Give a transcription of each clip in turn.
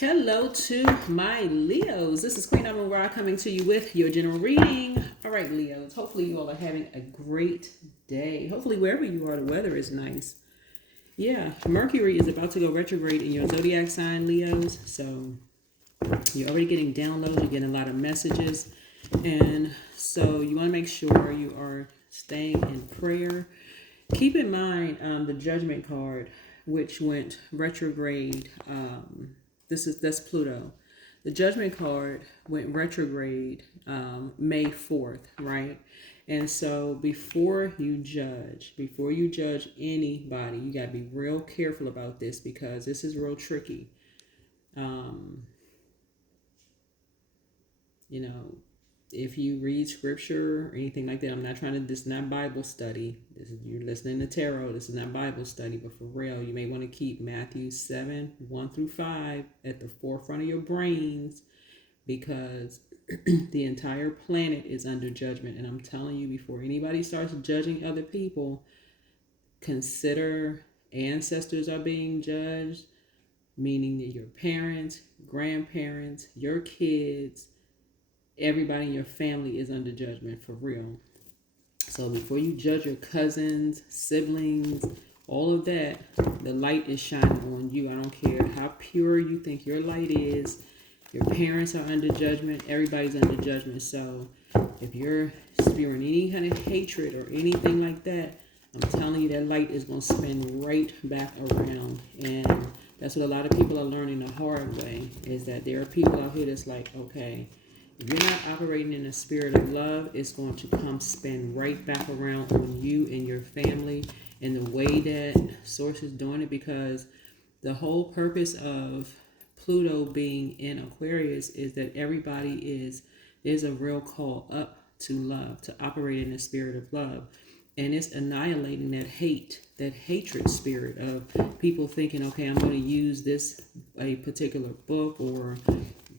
Hello to my Leos. This is Queen Amun Ra coming to you with your general reading. All right, Leos. Hopefully you all are having a great day. Hopefully wherever you are, the weather is nice. Yeah, Mercury is about to go retrograde in your zodiac sign, Leos. So you're already getting downloads. You're getting a lot of messages. And so you want to make sure you are staying in prayer. Keep in mind the Judgment card, which went retrograde. That's Pluto. The Judgment card went retrograde May 4th, right? And so before you judge anybody, you got to be real careful about this because this is real tricky. You know, if you read scripture or anything like that, this is not Bible study. You're listening to tarot. This is not Bible study, but for real, you may want to keep Matthew 7, 1 through 5 at the forefront of your brains because the entire planet is under judgment. And I'm telling you, before anybody starts judging other people, consider ancestors are being judged, meaning that your parents, grandparents, your kids, everybody in your family is under judgment for real. So before you judge your cousins, siblings, all of that, the light is shining on you. I don't care how pure you think your light is. Your parents are under judgment. Everybody's under judgment. So if you're spewing any kind of hatred or anything like that, I'm telling you that light is going to spin right back around. And that's what a lot of people are learning the hard way, is that there are people out here that's like, okay, if you're not operating in a spirit of love, it's going to come spin right back around on you and your family in the way that Source is doing it, because the whole purpose of Pluto being in Aquarius is that there's a real call up to love, to operate in the spirit of love. And it's annihilating that hatred spirit of people thinking, okay, I'm going to use a particular book or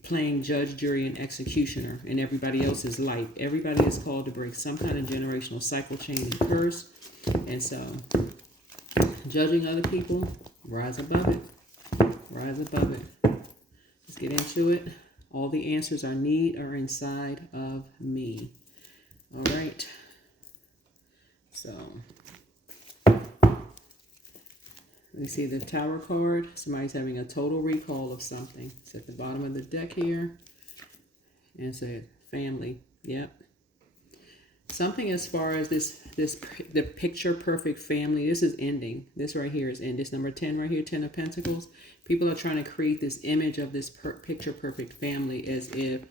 playing judge, jury, and executioner in everybody else's life. Everybody is called to break some kind of generational cycle, chain, and curse. And so, judging other people, rise above it. Rise above it. Let's get into it. All the answers I need are inside of me. All right. So, we see the Tower card. Somebody's having a total recall of something. It's at the bottom of the deck here. And it said family. Yep. Something as far as the picture perfect family. This is ending. This right here is ending. This number 10 right here, 10 of Pentacles. People are trying to create this image of this picture perfect family as if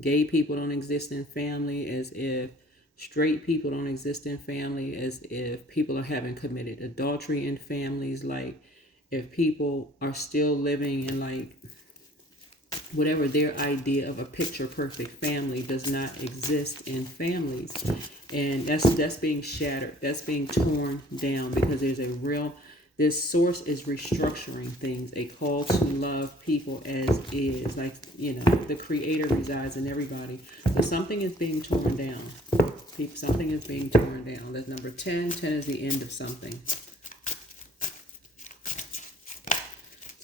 gay people don't exist in family, as if straight people don't exist in family, as if people are having committed adultery in families, like if people are still living in like whatever their idea of a picture perfect family does not exist in families. And that's being shattered, that's being torn down, because this Source is restructuring things, a call to love people as is, like, the Creator resides in everybody. So something is being torn down. Something is being torn down. That's number 10. 10 is the end of something.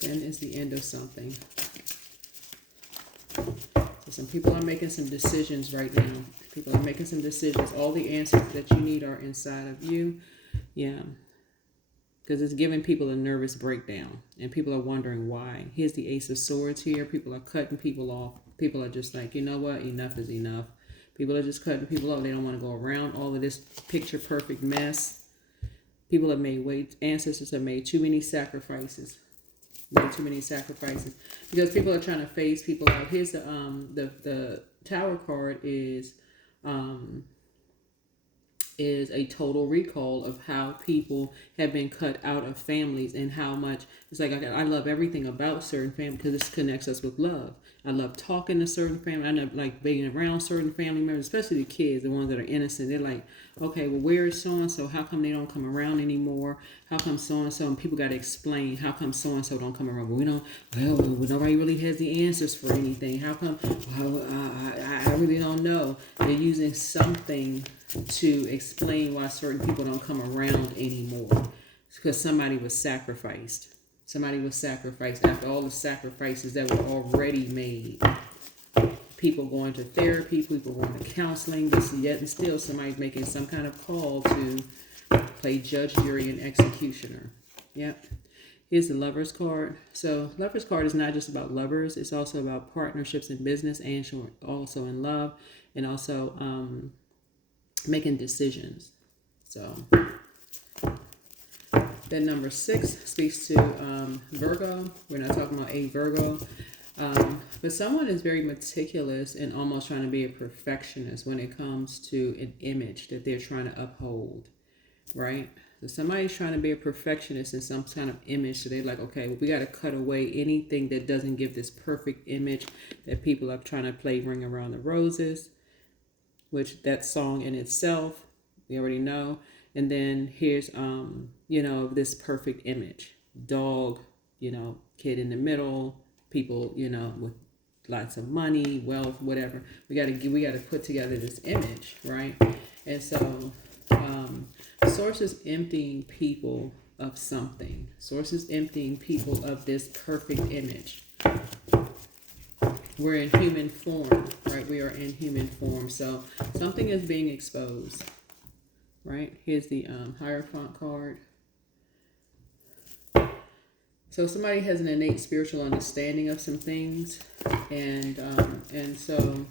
10 is the end of something. So some people are making some decisions right now. People are making some decisions. All the answers that you need are inside of you. Yeah. Because it's giving people a nervous breakdown. And people are wondering why. Here's the Ace of Swords here. People are cutting people off. People are just like, you know what? Enough is enough. People are just cutting people off. They don't want to go around all of this picture perfect mess. People have ancestors have made too many sacrifices. Because people are trying to phase people out. Here's the Tower card is a total recall of how people have been cut out of families, and how much it's like I love everything about certain family because this connects us with love. I love talking to certain family. I love like being around certain family members, especially the kids, the ones that are innocent. They're like, okay, well, where is so and so? How come they don't come around anymore? How come so and so? And people got to explain how come so and so don't come around. Well, nobody really has the answers for anything. How come? I really don't know. They're using something to explain why certain people don't come around anymore. It's because somebody was sacrificed. Somebody was sacrificed after all the sacrifices that were already made. People going to therapy, people going to counseling, yet and still somebody's making some kind of call to play judge, jury, and executioner. Yep. Here's the Lover's card. So Lover's card is not just about lovers. It's also about partnerships in business and also in love, and also making decisions. So then number 6 speaks to Virgo. We're not talking about a Virgo. But someone is very meticulous and almost trying to be a perfectionist when it comes to an image that they're trying to uphold, right? So somebody's trying to be a perfectionist in some kind of image. So they're like, okay, well, we got to cut away anything that doesn't give this perfect image that people are trying to play Ring Around the Roses, which that song in itself, we already know. And then here's, this perfect image. Dog, kid in the middle, people, with lots of money, wealth, whatever. We got to put together this image, right? And so Source is emptying people of something. Source is emptying people of this perfect image. We're in human form, right? We are in human form. So something is being exposed, right? Here's the Hierophant card. So somebody has an innate spiritual understanding of some things, and so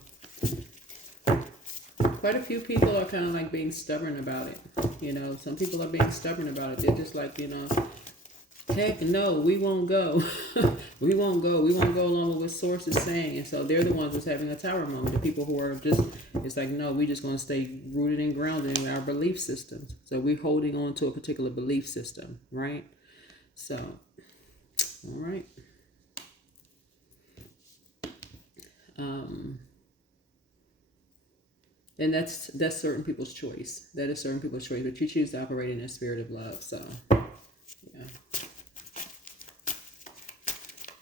quite a few people are kind of like being stubborn about it. Some people are being stubborn about it. They're just like, heck no, we won't go. We won't go. We won't go along with what Source is saying. And so they're the ones who's having a tower moment. The people who are just, it's like, no, we're just going to stay rooted and grounded in our belief systems. So we're holding on to a particular belief system, right? So, all right. And that's certain people's choice. That is certain people's choice. But you choose to operate in a spirit of love. So, yeah.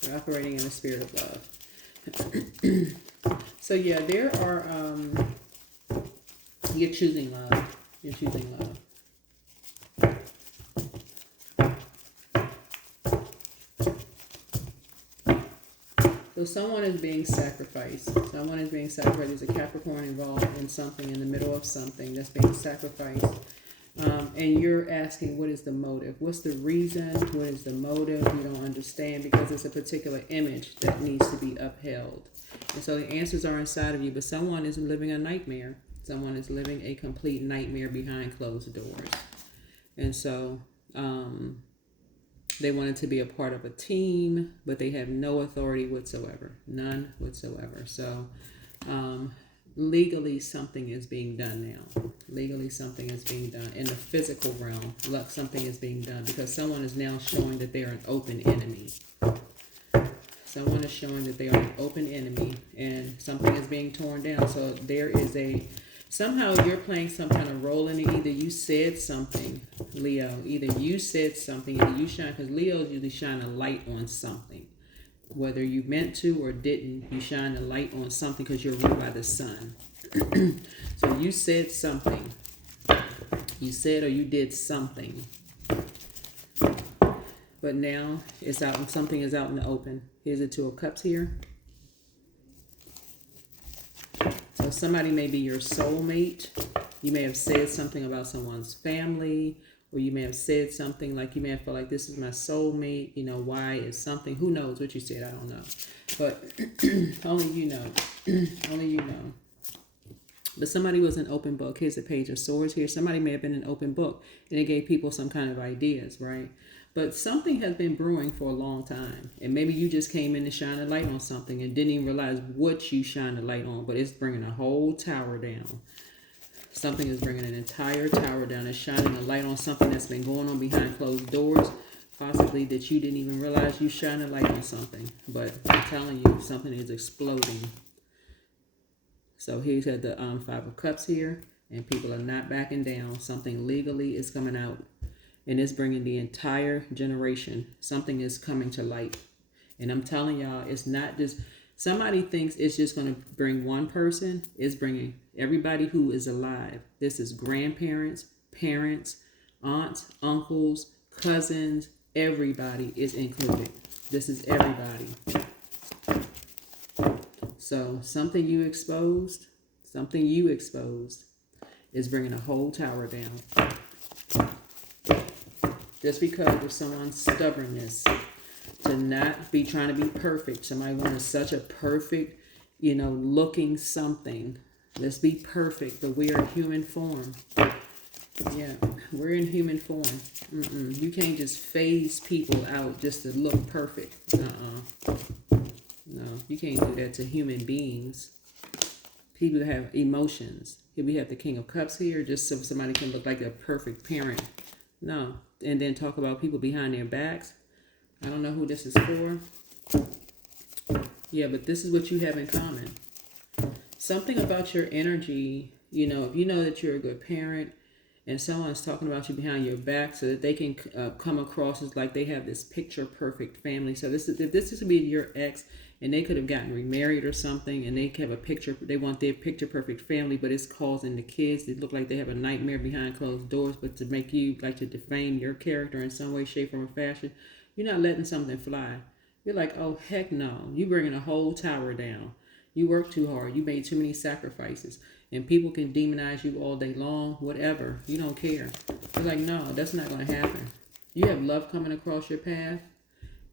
You're operating in a spirit of love. So, yeah, there are, you're choosing love. You're choosing love. So someone is being sacrificed. Someone is being sacrificed. There's a Capricorn involved in something, in the middle of something that's being sacrificed. And you're asking, what is the motive? What's the reason? What is the motive? You don't understand, because it's a particular image that needs to be upheld. And so the answers are inside of you, but someone is living a nightmare. Someone is living a complete nightmare behind closed doors. And so they wanted to be a part of a team, but they have no authority whatsoever. None whatsoever. So legally something is being done now. Legally something is being done. In the physical realm, something is being done, because someone is now showing that they are an open enemy. Someone is showing that they are an open enemy, and something is being torn down. So there is somehow you're playing some kind of role in it. Either you said something, Leo. Either you said something, either you shine, because Leos usually shine a light on something. Whether you meant to or didn't, you shine a light on something because you're ruled by the sun. So you said something. You said or you did something. But now it's out, and something is out in the open. Here's the Two of Cups here. So somebody may be your soulmate. You may have said something about someone's family, or you may have said something like, you may have felt like, this is my soulmate. Why is something? Who knows what you said? I don't know. But only you know. Only you know. But somebody was an open book. Here's a Page of Swords here. Somebody may have been an open book, and it gave people some kind of ideas, right? But something has been brewing for a long time. And maybe you just came in to shine a light on something and didn't even realize what you shined a light on. But it's bringing a whole tower down. Something is bringing an entire tower down. It's shining a light on something that's been going on behind closed doors. Possibly that you didn't even realize you shined a light on something. But I'm telling you, something is exploding. So here's had the Five of Cups here. And people are not backing down. Something legally is coming out. And it's bringing the entire generation. Something is coming to light. And I'm telling y'all, it's not just, somebody thinks it's just going to bring one person. It's bringing everybody who is alive. This is grandparents, parents, aunts, uncles, cousins, everybody is included. This is everybody. So something you exposed is bringing a whole tower down. Just because of someone's stubbornness to not be trying to be perfect. Somebody wanted such a perfect, looking something. Let's be perfect, but we're in human form. Yeah, we're in human form. You can't just phase people out just to look perfect. No, you can't do that to human beings. People have emotions. Here we have the King of Cups here, just so somebody can look like a perfect parent. No, and then talk about people behind their backs. I don't know who this is for. Yeah, but this is what you have in common. Something about your energy, if you know that you're a good parent and someone's talking about you behind your back so that they can come across as like they have this picture perfect family. So if this is to be your ex and they could have gotten remarried or something and they have they want their picture perfect family, but it's causing the kids, they look like they have a nightmare behind closed doors, but to make you like to defame your character in some way, shape, form, or fashion, you're not letting something fly. You're like, oh, heck no. You bringing a whole tower down. You work too hard. You made too many sacrifices. And people can demonize you all day long, whatever. You don't care. You're like, no, that's not going to happen. You have love coming across your path.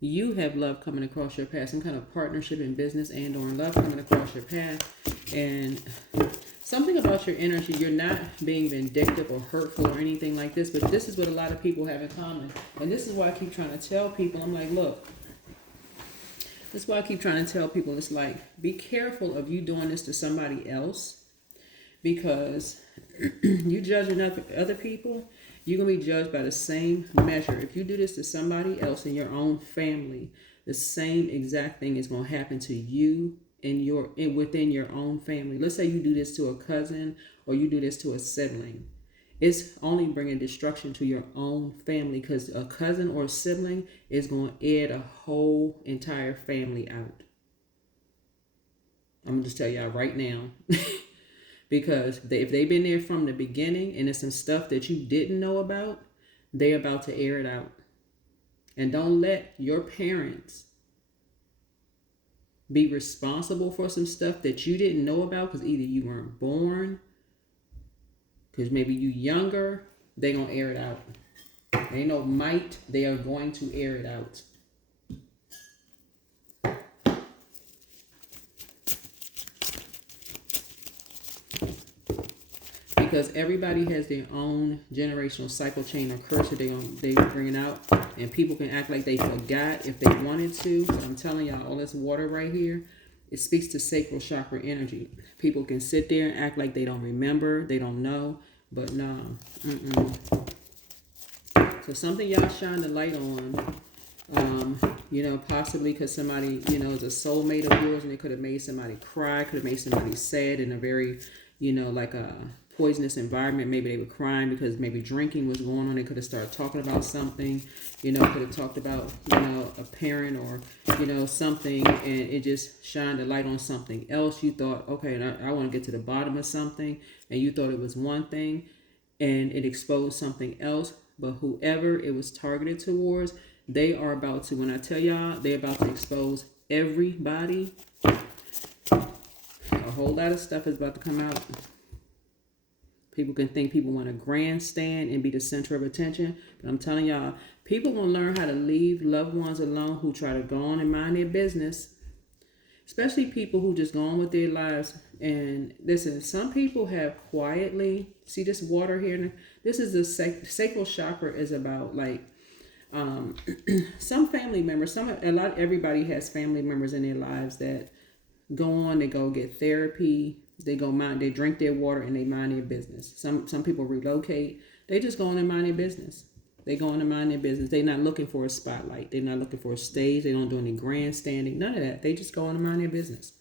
You have love coming across your path. Some kind of partnership in business and or in love coming across your path. And something about your energy, you're not being vindictive or hurtful or anything like this, but this is what a lot of people have in common. And this is why I keep trying to tell people, I'm like, look, this is why I keep trying to tell people, it's like, be careful of you doing this to somebody else, because you judging other people, you're going to be judged by the same measure. If you do this to somebody else in your own family, the same exact thing is going to happen to you within your own family. Let's say you do this to a cousin or you do this to a sibling. It's only bringing destruction to your own family, because a cousin or a sibling is going to air the whole entire family out. I'm going to just tell y'all right now. Because if they've been there from the beginning and there's some stuff that you didn't know about, they're about to air it out. And don't let your parents be responsible for some stuff that you didn't know about, because either you weren't born, because maybe you younger, they're going to air it out. They know might, they are going to air it out. Because everybody has their own generational cycle chain or curse that they bring it out. And people can act like they forgot if they wanted to. But I'm telling y'all, all this water right here, it speaks to sacral chakra energy. People can sit there and act like they don't remember, they don't know. But no. So something y'all shine the light on. Possibly because somebody, is a soulmate of yours and they could have made somebody cry, could have made somebody sad in a very, like a poisonous environment. Maybe they were crying because maybe drinking was going on. They could have started talking about something, could have talked about, a parent or, something, and it just shined a light on something else. You thought, okay, I want to get to the bottom of something, and you thought it was one thing, and it exposed something else. But whoever it was targeted towards, they are about to, when I tell y'all, they're about to expose everybody. A whole lot of stuff is about to come out. People can think people want to grandstand and be the center of attention. But I'm telling y'all, people will learn how to leave loved ones alone who try to go on and mind their business. Especially people who just go on with their lives. And listen, some people have quietly, see this water here? This is the sacral chakra is about like, some family members, everybody has family members in their lives that go on, they go get therapy, they drink their water and they mind their business. Some people relocate, they just go on and mind their business. They go on and mind their business. They're not looking for a spotlight. They're not looking for a stage. They don't do any grandstanding, none of that. They just go on and mind their business.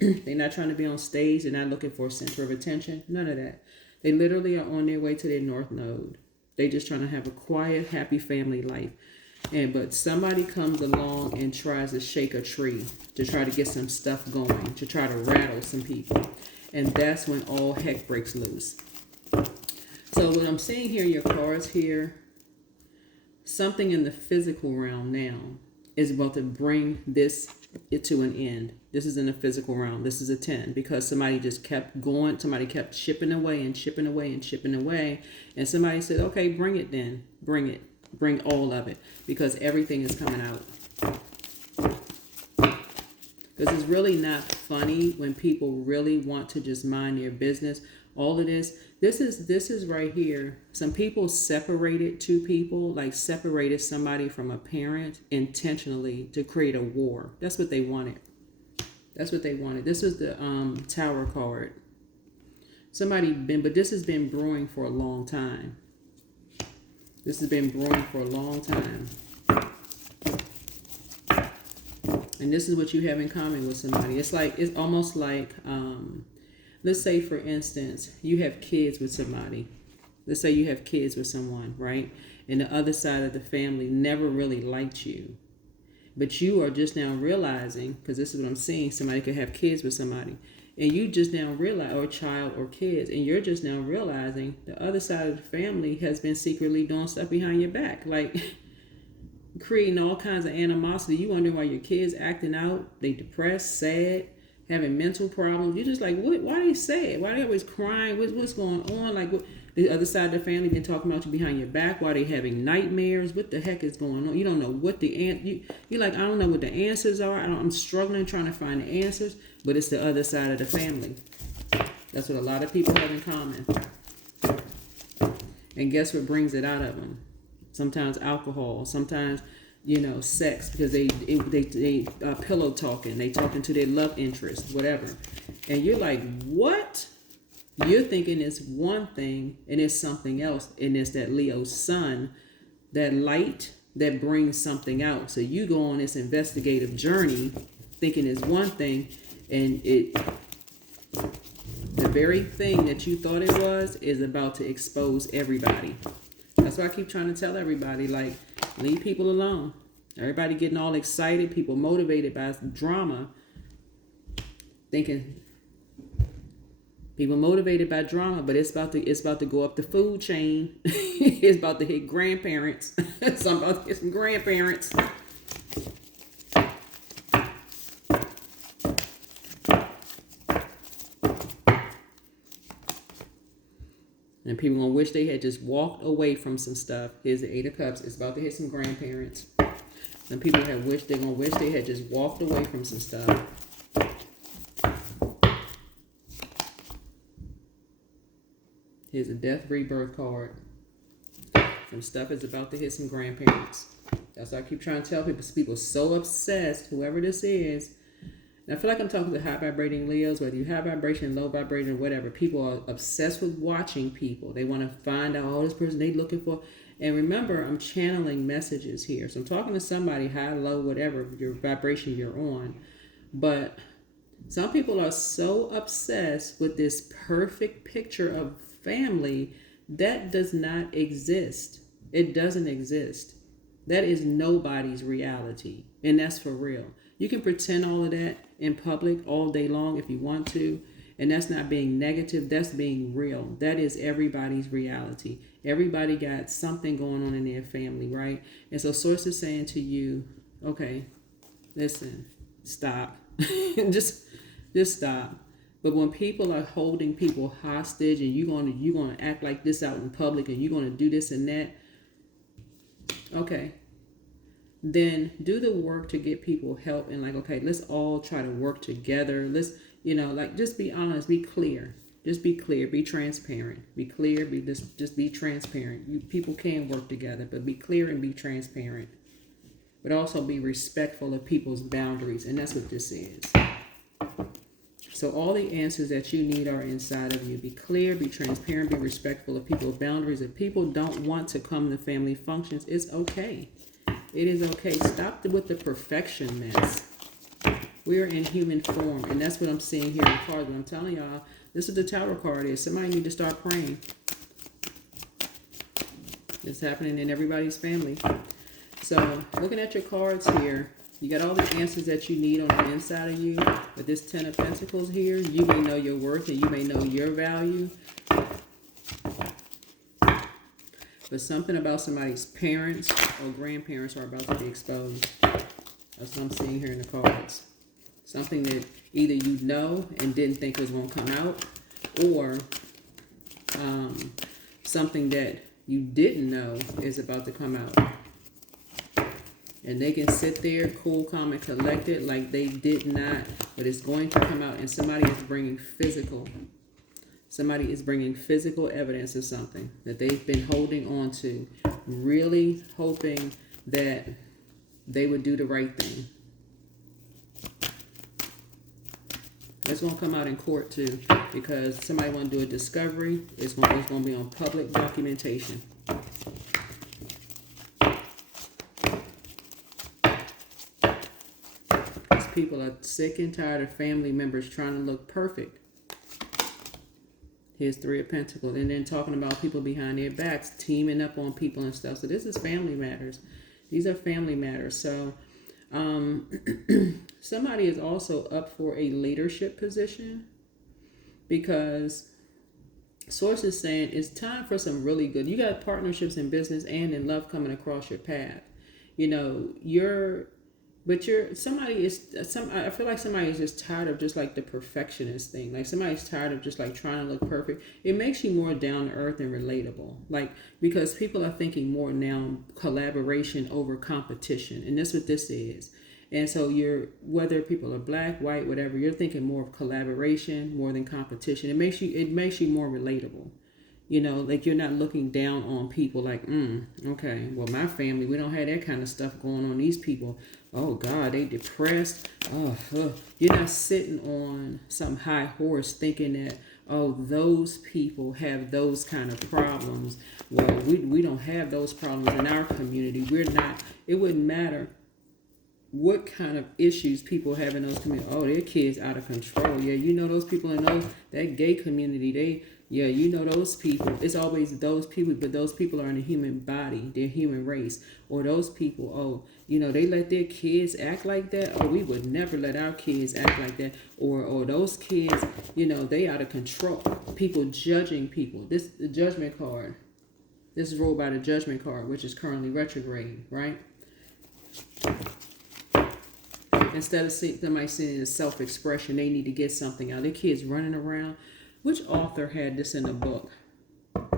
They're not trying to be on stage. They're not looking for a center of attention, none of that. They literally are on their way to their north node. They just trying to have a quiet, happy family life. But somebody comes along and tries to shake a tree to try to get some stuff going, to try to rattle some people. And that's when all heck breaks loose. So what I'm seeing here, your cards here, something in the physical realm now is about to bring it to an end. This is in the physical realm. This is a 10 because somebody just kept going. Somebody kept shipping away and shipping away and shipping away. And somebody said, okay, bring it then. Bring it. Bring all of it because everything is coming out. Because it's really not funny when people really want to just mind their business. All of this is right here. Some people separated two people, like separated somebody from a parent intentionally to create a war. That's what they wanted. That's what they wanted. This is the Tower card. But this has been brewing for a long time. This has been brewing for a long time. And this is what you have in common with somebody. It's almost like, let's say, for instance, you have kids with somebody. Let's say you have kids with someone, right? And the other side of the family never really liked you. But you are just now realizing, because this is what I'm seeing, somebody could have kids with somebody. And you just now realize, or a child or kids, and you're just now realizing the other side of the family has been secretly doing stuff behind your back. Like creating all kinds of animosity. You wonder why your kids acting out, they depressed, sad, having mental problems. You're just like, what? Why are they sad? Why are they always crying? What's going on? Like, what, the other side of the family been talking about you behind your back? Why they having nightmares? What the heck is going on? You don't know what you're like, I don't know what the answers are. I'm struggling trying to find the answers, but it's the other side of the family. That's what a lot of people have in common. And guess what brings it out of them? Sometimes alcohol, sometimes, sex, because they pillow talking, they talking to their love interest, whatever. And you're like, what? You're thinking it's one thing and it's something else. And it's that Leo sun, that light that brings something out. So you go on this investigative journey thinking it's one thing, and the very thing that you thought it was is about to expose everybody. That's why I keep trying to tell everybody, like, leave people alone. Everybody getting all excited, people motivated by drama, thinking people motivated by drama, but it's about to go up the food chain. It's about to hit grandparents. So I'm about to get some grandparents. And people gonna wish they had just walked away from some stuff. Here's the 8 of Cups. It's about to hit some grandparents. Some people they're gonna wish they had just walked away from some stuff. Here's a death rebirth card. Some stuff is about to hit some grandparents. That's why I keep trying to tell people. People are so obsessed, whoever this is. And I feel like I'm talking to high vibrating Leos, whether you're high vibration, low vibration, whatever. People are obsessed with watching people. They want to find out, this person they looking for. And remember, I'm channeling messages here. So I'm talking to somebody, high, low, whatever your vibration you're on. But some people are so obsessed with this perfect picture of family that does not exist. It doesn't exist. That is nobody's reality. And that's for real. You can pretend all of that in public all day long if you want to. And that's not being negative. That's being real. That is everybody's reality. Everybody got something going on in their family, right? And so Source is saying to you, okay, listen, stop. just stop. But when people are holding people hostage and you're gonna act like this out in public and you're gonna do this and that, okay, then do the work to get people help and like, okay, let's all try to work together. Let's, just be honest, be clear. Just be clear, be transparent. Be clear, just be transparent. People can work together, but be clear and be transparent. But also be respectful of people's boundaries, and that's what this is. So all the answers that you need are inside of you. Be clear, be transparent, be respectful of people's boundaries. If people don't want to come to family functions, it's okay. It is okay. Stop with the perfection mess. We're in human form, and that's what I'm seeing here in the cards. But I'm telling y'all, this is the Tower card is. Somebody need to start praying. It's happening in everybody's family. So looking at your cards here, you got all the answers that you need on the inside of you. With this 10 of Pentacles here, you may know your worth and you may know your value. But something about somebody's parents or grandparents are about to be exposed. That's what I'm seeing here in the cards. Something that either you know and didn't think was going to come out, or something that you didn't know is about to come out. And they can sit there cool, calm, and collected like they did not, but it's going to come out, and somebody is bringing physical evidence of something that they've been holding on to, really hoping that they would do the right thing. It's going to come out in court too, because somebody want to do a discovery. It's going to be on public documentation. These people are sick and tired of family members trying to look perfect. Here's 3 of Pentacles, and then talking about people behind their backs, teaming up on people and stuff. So this is family matters. These are family matters. So somebody is also up for a leadership position, because source is saying it's time for some really good. You got partnerships in business and in love coming across your path. You know, I feel like somebody is just tired of just like the perfectionist thing. Like somebody's tired of just like trying to look perfect. It makes you more down to earth and relatable. Like, because people are thinking more now collaboration over competition. And that's what this is. And so whether people are black, white, whatever, you're thinking more of collaboration more than competition. It makes you more relatable. You know, like you're not looking down on people like, okay, well, my family, we don't have that kind of stuff going on. These people, oh God, they depressed. You're not sitting on some high horse thinking that, oh, those people have those kind of problems. Well, we don't have those problems in our community. We're not, it wouldn't matter what kind of issues people have in those communities. Oh, their kids out of control. Yeah, you know those people in that gay community, you know those people. It's always those people, but those people are in a human body. They're human race. Or those people, oh, you know, they let their kids act like that. Oh, we would never let our kids act like that. Or those kids, you know, they out of control. People judging people. The judgment card. This is ruled by the judgment card, which is currently retrograde, right? Instead of somebody seeing it as self-expression, they need to get something out. Their kids running around. Which author had this in a book?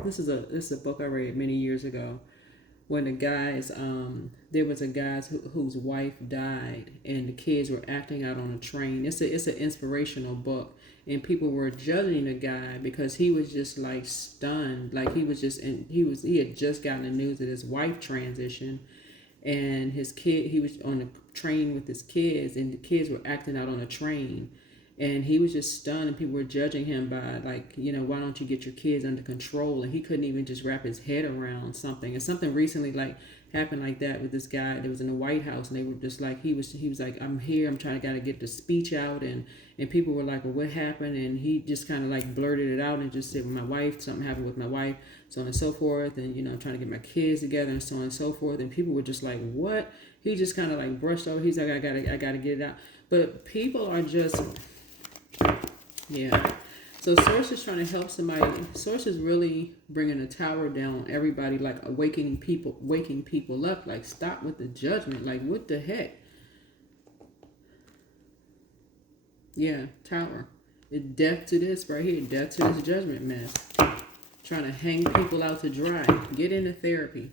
This is a book I read many years ago. When there was a guy whose wife died, and the kids were acting out on a train. It's an inspirational book, and people were judging the guy because he was just like stunned, like he had just gotten the news that his wife transitioned, and he was on a train with his kids, and the kids were acting out on a train. And he was just stunned, and people were judging him by like, you know, why don't you get your kids under control? And he couldn't even just wrap his head around something. And something recently like happened like that with this guy that was in the White House, and they were just like, he was like, I'm here, I'm trying to get the speech out, and people were like, well, what happened? And he just kind of like blurted it out and just said, well, my wife, something happened with my wife, so on and so forth, and you know, I'm trying to get my kids together, and so on and so forth. And people were just like, what? He just kind of like brushed over. He's like, I gotta get it out. But people are just, yeah. So Source is trying to help somebody. Source is really bringing a tower down on everybody, like waking people up. Like, stop with the judgment. Like, what the heck? Yeah, tower. It's death to this right here. Death to this judgment mess. Trying to hang people out to dry. Get into therapy.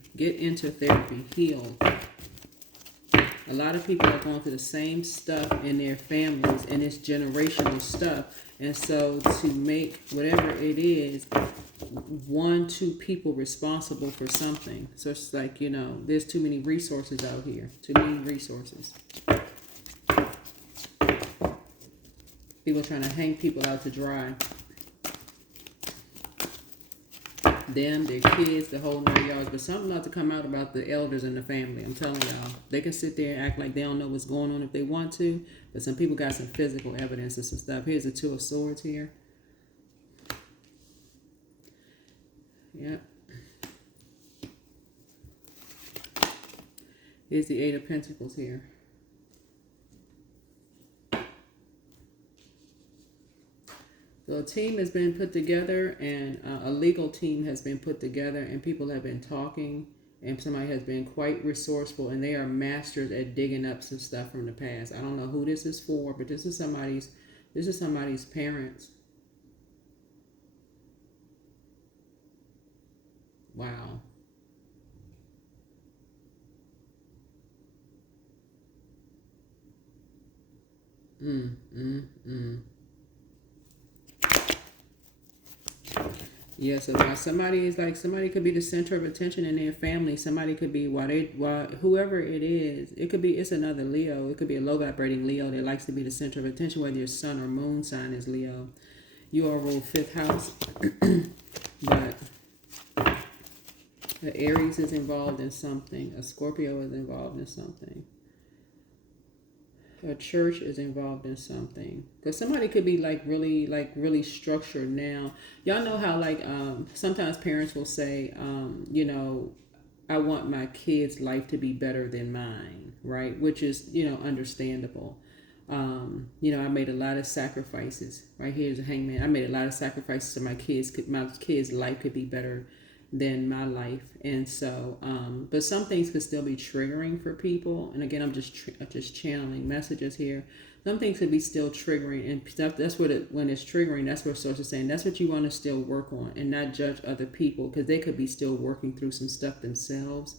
Heal. A lot of people are going through the same stuff in their families, and it's generational stuff. And so to make whatever it is, 1-2 people responsible for something. So it's like, you know, there's too many resources out here. Too many resources. People trying to hang people out to dry. Them, their kids, the whole 9 yards. But something about to come out about the elders in the family. I'm telling y'all. They can sit there and act like they don't know what's going on if they want to. But some people got some physical evidence and some stuff. Here's the 2 of Swords here. Yep. Here's the 8 of Pentacles here. So a team has been put together, and a legal team has been put together, and people have been talking, and somebody has been quite resourceful, and they are masters at digging up some stuff from the past. I don't know who this is for, but this is somebody's parents. Wow. Mm, mm, mm. Yeah, so now somebody is like, somebody could be the center of attention in their family. Somebody could be, whoever it is, it could be, it's another Leo. It could be a low vibrating Leo that likes to be the center of attention, whether your sun or moon sign is Leo. You all rule fifth house, but the Aries is involved in something. A Scorpio is involved in something. A church is involved in something, because somebody could be really structured now. Y'all know how sometimes parents will say, I want my kid's life to be better than mine, right? Which is, understandable. I made a lot of sacrifices. Right, here's a hangman. I made a lot of sacrifices so my kids' life could be better than my life. And so, but some things could still be triggering for people. And again, I'm just channeling messages here. Some things could be still triggering, and stuff. That's what when it's triggering, that's what source is saying. That's what you want to still work on, and not judge other people, because they could be still working through some stuff themselves.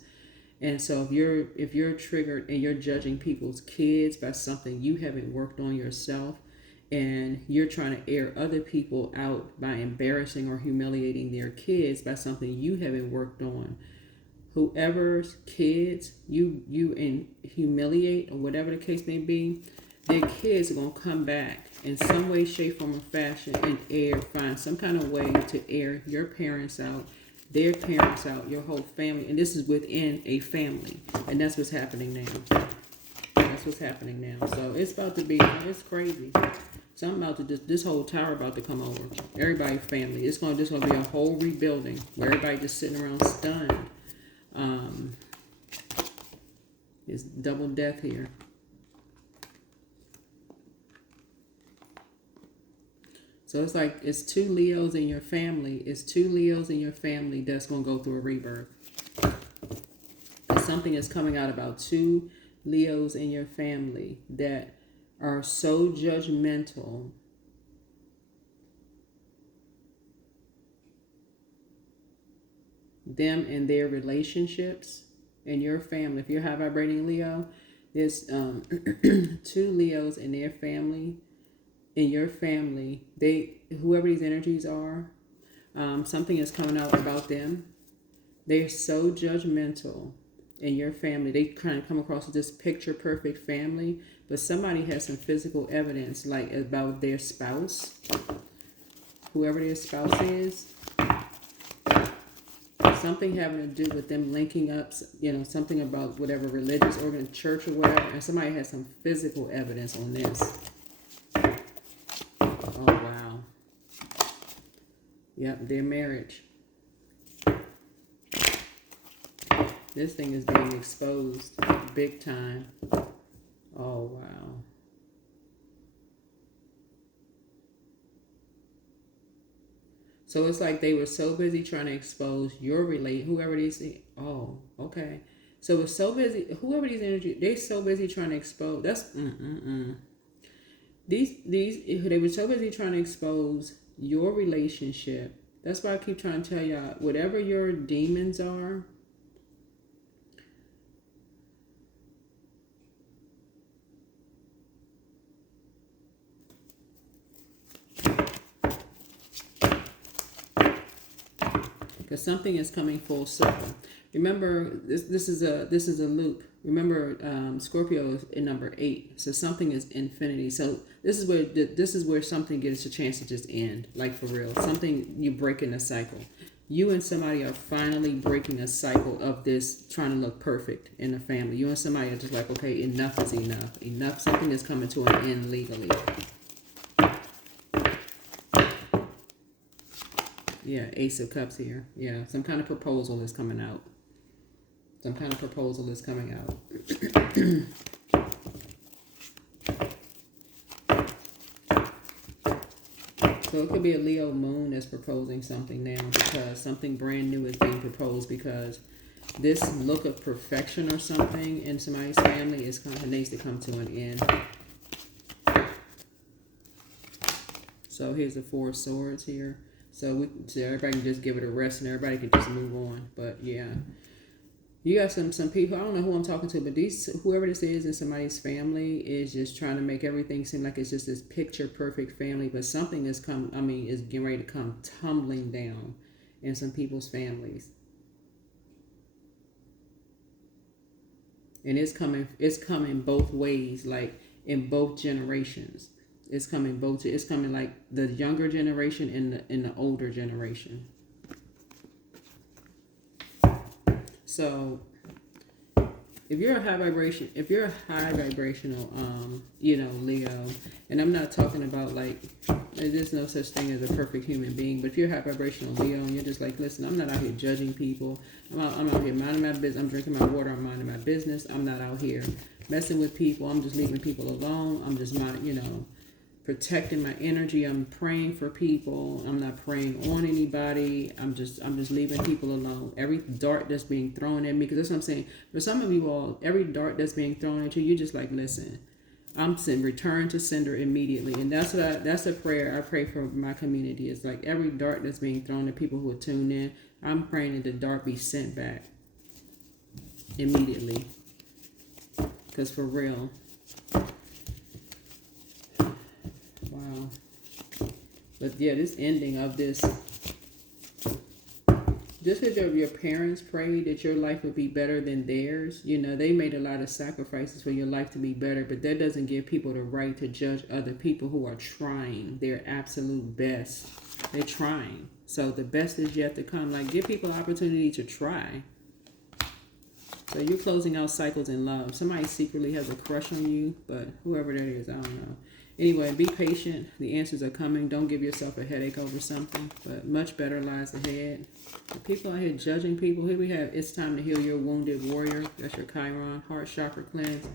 And so if you're triggered and you're judging people's kids by something you haven't worked on yourself, and you're trying to air other people out by embarrassing or humiliating their kids by something you haven't worked on, whoever's kids you humiliate, or whatever the case may be, their kids are going to come back in some way, shape, form, or fashion, and find some kind of way to air your parents out, their parents out, your whole family. And this is within a family. And that's what's happening now. That's what's happening now. So it's about to be, it's crazy. Something about to this whole tower about to come over. Everybody's family. It's going to be a whole rebuilding where everybody just sitting around stunned. It's double death here. So it's like, it's two Leos in your family. It's two Leos in your family that's going to go through a rebirth. And something is coming out about two Leos in your family that are so judgmental them and their relationships in your family. If you're high vibrating Leo, there's two Leos in their family. In your family, whoever these energies are, something is coming out about them. They're so judgmental in your family. They kind of come across as this picture perfect family, but somebody has some physical evidence, like about their spouse, whoever their spouse is. Something having to do with them linking up, something about whatever religious organ, church or whatever, and somebody has some physical evidence on this. Oh, wow. Yep, their marriage. This thing is being exposed big time. Oh, wow. So it's like they were so busy trying to expose your whoever these, oh, okay. So it's so busy, whoever these energy, they're so busy trying to expose, they were so busy trying to expose your relationship. That's why I keep trying to tell y'all, whatever your demons are, because something is coming full circle. Remember, this is a loop. Remember, Scorpio is in number 8, so something is infinity. So this is where something gets a chance to just end, like for real. Something, you breaking a cycle. You and somebody are finally breaking a cycle of this trying to look perfect in the family. You and somebody are just like, okay, enough is enough. Enough. Something is coming to an end legally. Yeah, Ace of Cups here. Yeah, some kind of proposal is coming out. Some kind of proposal is coming out. So it could be a Leo moon that's proposing something now, because something brand new is being proposed, because this look of perfection or something in somebody's family needs to come to an end. So here's the Four of Swords here. So everybody can just give it a rest and everybody can just move on. But yeah, you got some people, I don't know who I'm talking to, but whoever this is in somebody's family is just trying to make everything seem like it's just this picture perfect family, but something is getting ready to come tumbling down in some people's families. And it's coming both ways, like in both generations. It's coming like the younger generation and the older generation. So if you're a high vibrational, Leo, and I'm not talking about like, there's no such thing as a perfect human being, but if you're a high vibrational Leo and you're just like, listen, I'm not out here judging people. I'm out here minding my business. I'm drinking my water. I'm minding my business. I'm not out here messing with people. I'm just leaving people alone. I'm just protecting my energy. I'm praying for people. I'm not praying on anybody. I'm just leaving people alone. Every dart that's being thrown at me, because that's what I'm saying. For some of you all, every dart that's being thrown at you, you're just like, listen, I'm saying return to sender immediately. And that's a prayer I pray for my community. It's like every dart that's being thrown at people who are tuned in, I'm praying that the dart be sent back immediately. Because for real. Wow. But yeah, this ending of this, just because your parents prayed that your life would be better than theirs, they made a lot of sacrifices for your life to be better, but that doesn't give people the right to judge other people who are trying their absolute best. They're trying. So the best is yet to come. Like, give people opportunity to try. So you're closing out cycles in love. Somebody secretly has a crush on you, but whoever that is, I don't know. Anyway, be patient. The answers are coming. Don't give yourself a headache over something, but much better lies ahead. The people out here judging people, here we have, it's time to heal your wounded warrior. That's your Chiron, heart chakra cleanse.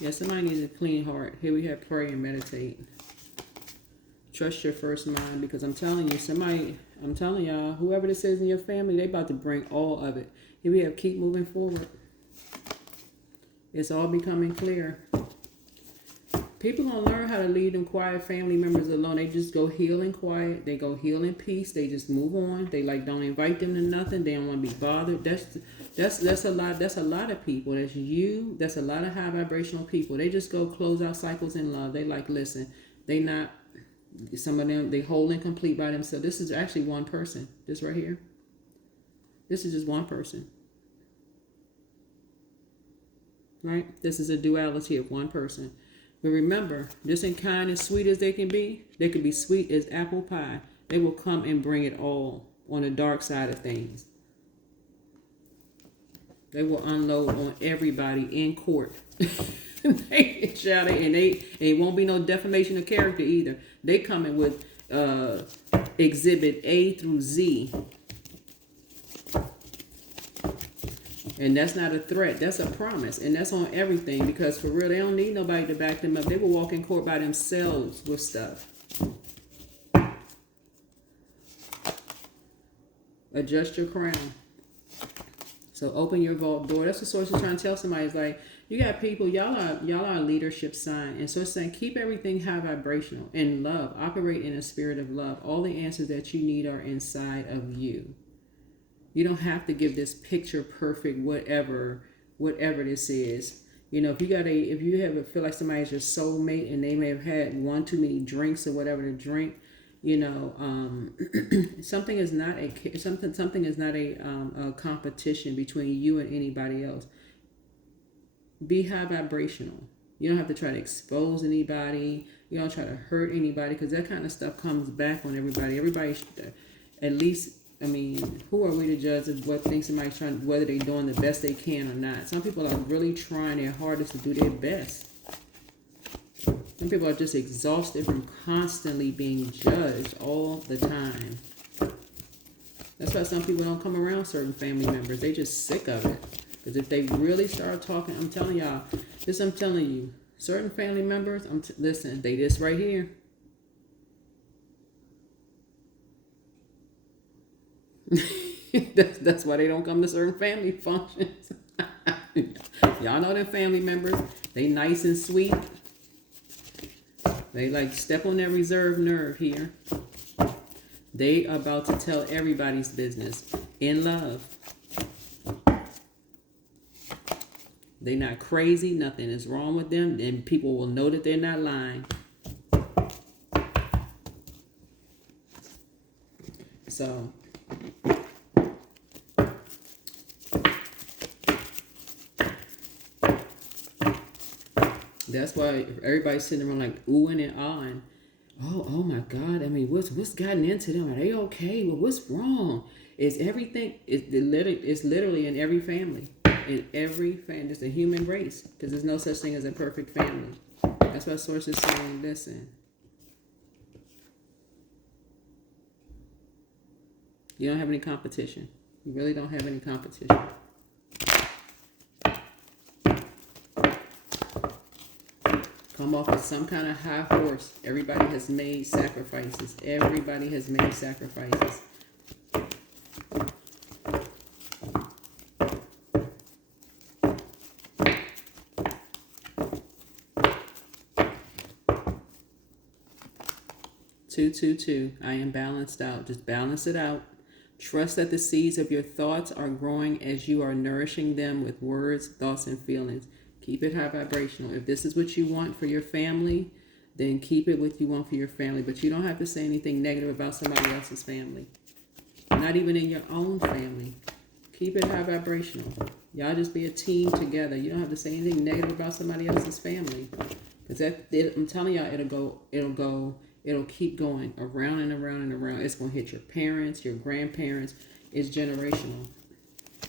Yeah, somebody needs a clean heart. Here we have pray and meditate. Trust your first mind, because I'm telling y'all, whoever this is in your family, they about to bring all of it. Here we have keep moving forward. It's all becoming clear. People gonna learn how to leave them quiet family members alone. They just go heal in quiet. They go heal in peace. They just move on. They don't invite them to nothing. They don't want to be bothered. That's a lot. That's a lot of people. That's you. That's a lot of high vibrational people. They just go close out cycles in love. They listen. They not. Some of them, they whole and complete by themselves. This is actually one person. This right here. This is just one person. Right? This is a duality of one person. But remember, just in kind and sweet as they can be sweet as apple pie. They will come and bring it all on the dark side of things. They will unload on everybody in court. They shout it, and it won't be no defamation of character either. They coming with exhibit A through Z. And that's not a threat. That's a promise. And that's on everything. Because for real, they don't need nobody to back them up. They will walk in court by themselves with stuff. Adjust your crown. So open your vault door. That's the source is trying to tell somebody. It's like, you got people, y'all are a leadership sign. And so it's saying keep everything high vibrational and love. Operate in a spirit of love. All the answers that you need are inside of you. You don't have to give this picture perfect whatever this is. If you feel like somebody's your soulmate and they may have had one too many drinks or whatever to drink, something is not a competition between you and anybody else. Be high vibrational. You don't have to try to expose anybody. You don't try to hurt anybody, because that kind of stuff comes back on everybody. Everybody should, at least. Who are we to judge of what things somebody's trying, whether they're doing the best they can or not? Some people are really trying their hardest to do their best. Some people are just exhausted from constantly being judged all the time. That's why some people don't come around certain family members. They just sick of it. Because if they really start talking, I'm telling you, certain family members, listen, they this right here. That's why they don't come to certain family functions. Y'all know their family members. They nice and sweet. They like step on that reserve nerve here. They about to tell everybody's business in love. They're not crazy. Nothing is wrong with them. And people will know that they're not lying. So that's why everybody's sitting around like oohing and ahhing. Oh my God. I mean, what's gotten into them? Are they okay? Well, what's wrong? Is everything, it's literally in every family. In every family. It's a human race. Because there's no such thing as a perfect family. That's why Source is saying, listen. You don't have any competition. You really don't have any competition. Come off of some kind of high horse. Everybody has made sacrifices. Everybody has made sacrifices. Two. I am balanced out. Just balance it out. Trust that the seeds of your thoughts are growing as you are nourishing them with words, thoughts, and feelings. Keep it high vibrational. If this is what you want for your family, then keep it what you want for your family. But you don't have to say anything negative about somebody else's family. Not even in your own family. Keep it high vibrational. Y'all just be a team together. You don't have to say anything negative about somebody else's family. Because I'm telling y'all, it'll keep going around and around and around. It's going to hit your parents, your grandparents. It's generational.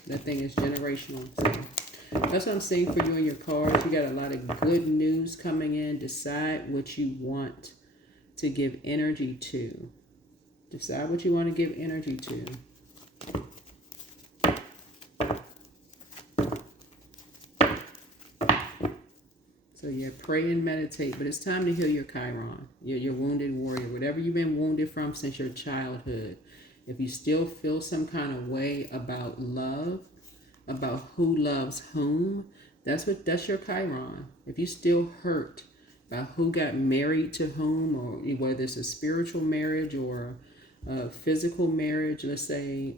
That thing is generational. So that's what I'm saying for you in your cards. You got a lot of good news coming in. Decide what you want to give energy to. Decide what you want to give energy to. So yeah, pray and meditate. But it's time to heal your Chiron, your wounded warrior. Whatever you've been wounded from since your childhood. If you still feel some kind of way about love, about who loves whom, that's your Chiron. If you still hurt about who got married to whom, or whether it's a spiritual marriage or a physical marriage, let's say,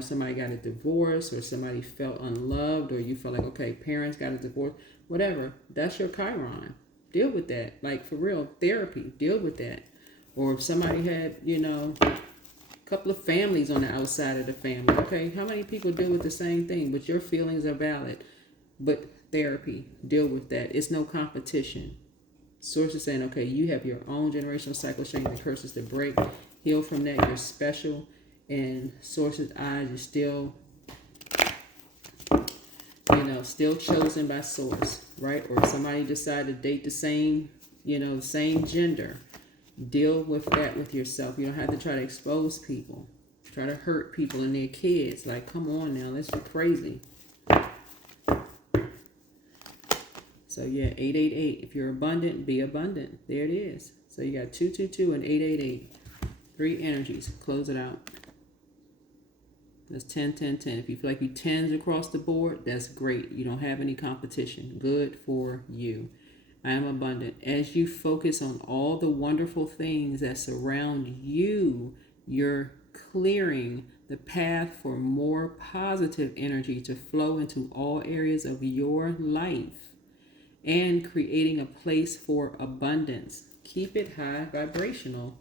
somebody got a divorce, or somebody felt unloved, or you felt like, okay, parents got a divorce, whatever, that's your Chiron. Deal with that. Like, for real, therapy, deal with that. Or if somebody had, couple of families on the outside of the family. Okay, how many people deal with the same thing? But your feelings are valid. But therapy, deal with that. It's no competition. Source is saying, okay, you have your own generational cycle change, the curses to break. Heal from that. You're special. And Source's eyes, you're still, still chosen by Source, right? Or if somebody decided to date the same, same gender. Deal with that with yourself. You don't have to try to expose people. Try to hurt people and their kids. Like, come on now. That's crazy. So, yeah, 888. If you're abundant, be abundant. There it is. So, you got 222 and 888. 3 energies. Close it out. That's 10, 10, 10. If you feel like you tens across the board, that's great. You don't have any competition. Good for you. I am abundant. As you focus on all the wonderful things that surround you, you're clearing the path for more positive energy to flow into all areas of your life and creating a place for abundance. Keep it high vibrational.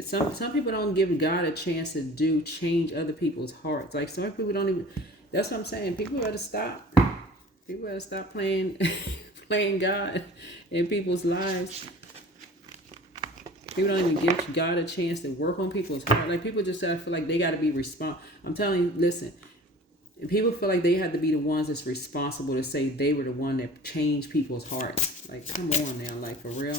Some people don't give God a chance to change other people's hearts. Like, some people don't even, that's what I'm saying. People gotta stop. People gotta stop playing God in people's lives. People don't even give God a chance to work on people's heart. Like, people just feel like they got to be responsible. I'm telling you, listen, people feel like they have to be the ones that's responsible to say they were the one that changed people's hearts. Like, come on now, like, for real.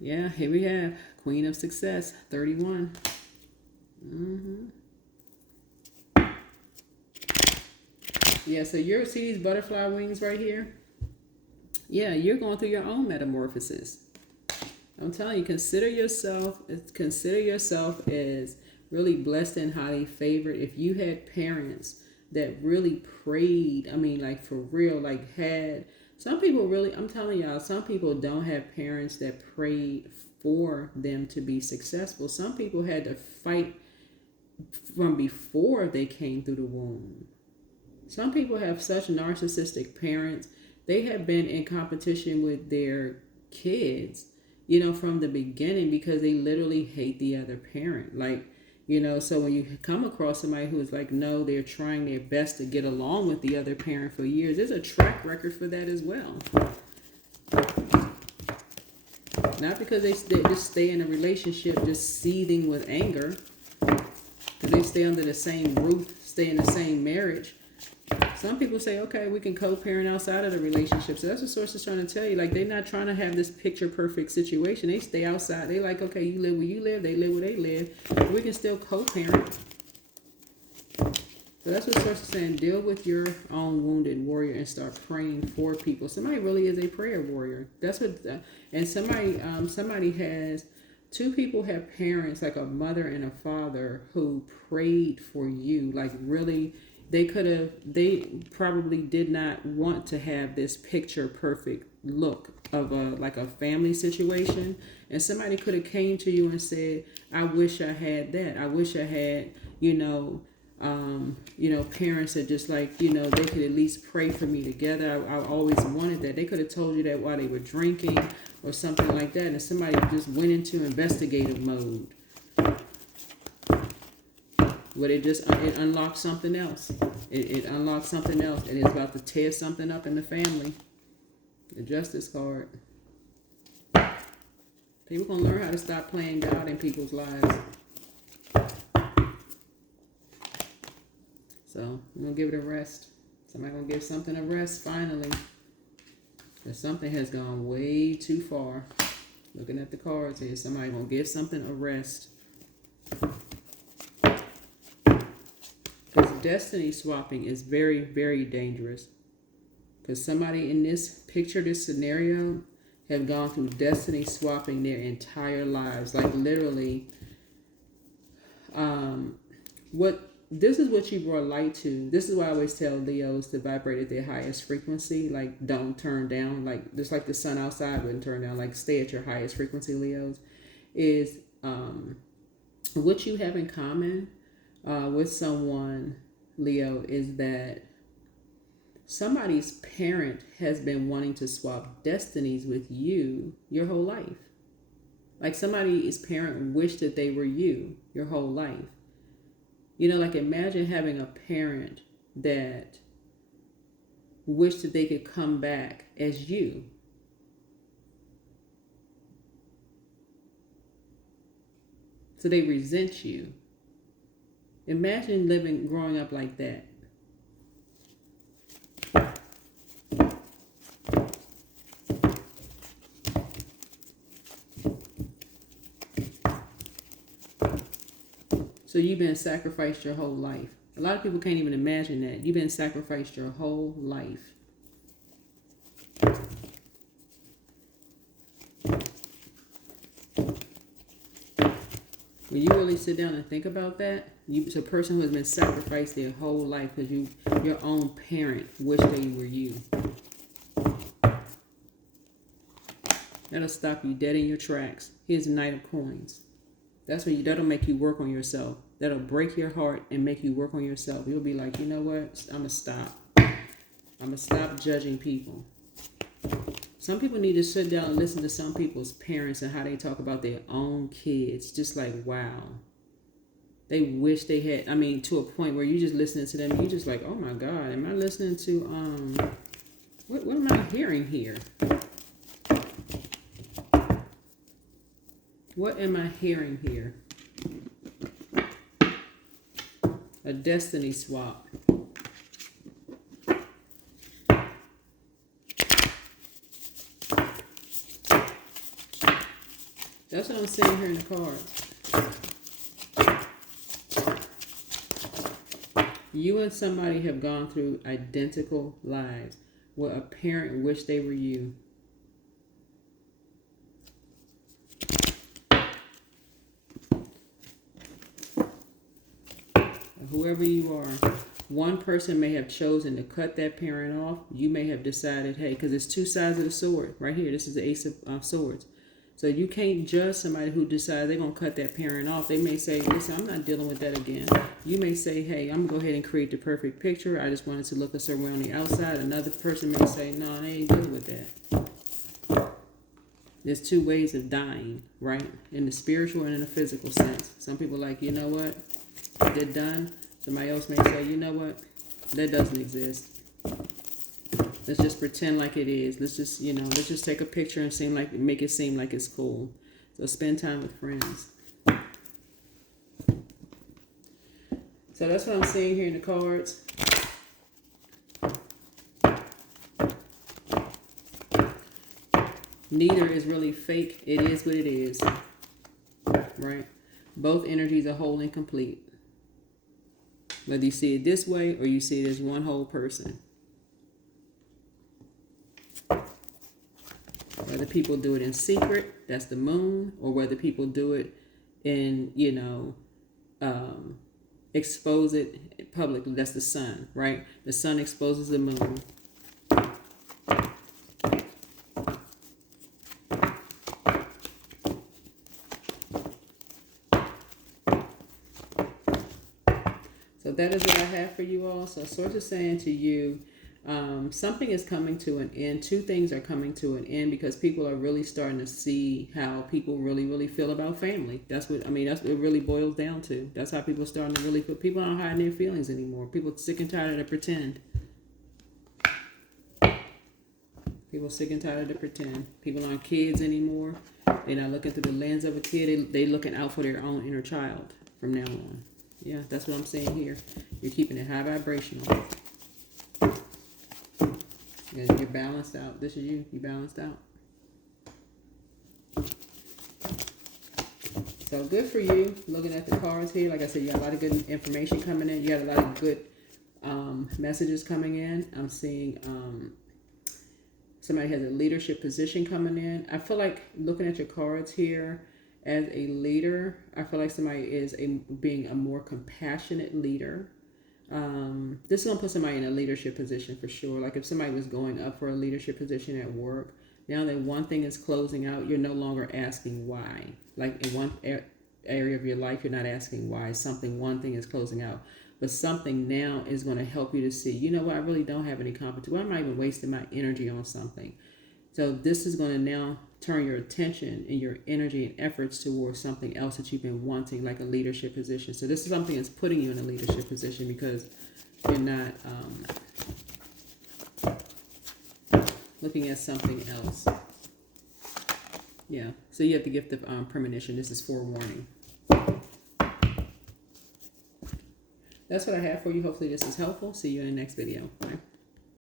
Yeah, here we have Queen of Success, 31. Yeah, so you see these butterfly wings right here? Yeah, you're going through your own metamorphosis. I'm telling you, consider yourself as really blessed and highly favored. If you had parents that really prayed, I mean, like for real, like had some people really, I'm telling y'all, some people don't have parents that prayed for them to be successful. Some people had to fight from before they came through the womb. Some people have such narcissistic parents. They have been in competition with their kids, from the beginning, because they literally hate the other parent. Like, so when you come across somebody who is like, no, they're trying their best to get along with the other parent for years, there's a track record for that as well. Not because they just stay in a relationship just seething with anger, because they stay under the same roof, stay in the same marriage. Some people say, okay, we can co-parent outside of the relationship. So that's what source is trying to tell you. Like, they're not trying to have this picture-perfect situation. They stay outside. They like, okay, you live where you live. They live where they live. But we can still co-parent. So that's what source is saying. Deal with your own wounded warrior and start praying for people. Somebody really is a prayer warrior. That's what, and somebody has, two people have parents, like a mother and a father, who prayed for you. Like, really, they probably did not want to have this picture perfect look of a family situation. And somebody could have came to you and said, I wish I had that. I wish I had, parents that just like, they could at least pray for me together. I always wanted that. They could have told you that while they were drinking or something like that. And somebody just went into investigative mode, where it unlocks something else. It unlocks something else, and it's about to tear something up in the family. The Justice card. People gonna learn how to stop playing God in people's lives. So I'm gonna give it a rest. Somebody gonna give something a rest finally. Because something has gone way too far. Looking at the cards here, somebody gonna give something a rest. Because destiny swapping is very, very dangerous. Because somebody in this picture, this scenario, have gone through destiny swapping their entire lives. Like literally, this is what you brought light to. This is why I always tell Leos to vibrate at their highest frequency. Like, don't turn down. Like, just like the sun outside wouldn't turn down. Like, stay at your highest frequency, Leos. Is what you have in common with someone, Leo, is that somebody's parent has been wanting to swap destinies with you your whole life. Like, somebody's parent wished that they were you your whole life. Like, imagine having a parent that wished that they could come back as you. So they resent you. Imagine growing up like that. So you've been sacrificed your whole life. A lot of people can't even imagine that. You've been sacrificed your whole life. When you really sit down and think about that, it's a person who has been sacrificed their whole life because your own parent wished they were you. That'll stop you dead in your tracks. Here's the Knight of Coins. That'll make you work on yourself. That'll break your heart and make you work on yourself. You'll be like, you know what? I'm going to stop. I'm going to stop judging people. Some people need to sit down and listen to some people's parents and how they talk about their own kids. Just like, wow. They wish they had, to a point where you're just listening to them and you're just like, oh my God, am I listening to, what am I hearing here? What am I hearing here? A destiny swap. That's what I'm seeing here in the cards. You and somebody have gone through identical lives. Will a parent wish they were you? Whoever you are, one person may have chosen to cut that parent off. You may have decided, hey, because it's two sides of the sword right here. This is the Ace of Swords. So you can't judge somebody who decides they're going to cut that parent off. They may say, listen, I'm not dealing with that again. You may say, hey, I'm going to go ahead and create the perfect picture. I just wanted to look a certain way on the outside. Another person may say, no, they ain't dealing with that. There's two ways of dying, right? In the spiritual and in the physical sense. Some people are like, you know what? They're done. Somebody else may say, you know what? That doesn't exist. Let's just pretend like it is. Let's just take a picture and make it seem like it's cool. So spend time with friends. So that's what I'm seeing here in the cards. Neither is really fake. It is what it is. Right? Both energies are whole and complete. Whether you see it this way or you see it as one whole person. Whether people do it in secret, that's the moon, or whether people do it in, expose it publicly, that's the sun, right? The sun exposes the moon. So that is what I have for you all. So Source is saying to you, something is coming to an end. Two things are coming to an end because people are really starting to see how people really, really feel about family. That's what it really boils down to. That's how people are starting to really feel. People aren't hiding their feelings anymore. People are sick and tired of the pretend. People are sick and tired of the pretend. People aren't kids anymore. They're not looking through the lens of a kid. They're looking out for their own inner child from now on. Yeah, that's what I'm saying here. You're keeping it high vibrational. And you're balanced out. This is you. You balanced out. So good for you. Looking at the cards here. Like I said, you got a lot of good information coming in. You got a lot of good messages coming in. I'm seeing somebody has a leadership position coming in. I feel like looking at your cards here, as a leader, I feel like somebody is being a more compassionate leader. This is going to put somebody in a leadership position for sure. Like if somebody was going up for a leadership position at work, now that one thing is closing out, you're no longer asking why. Like in one area of your life, you're not asking why. One thing is closing out. But something now is going to help you to see, you know what, I really don't have any competence. Why am I even wasting my energy on something? So this is going to now turn your attention and your energy and efforts towards something else that you've been wanting, like a leadership position. So this is something that's putting you in a leadership position because you're not looking at something else. Yeah. So you have the gift of premonition. This is forewarning. That's what I have for you. Hopefully this is helpful. See you in the next video. Bye.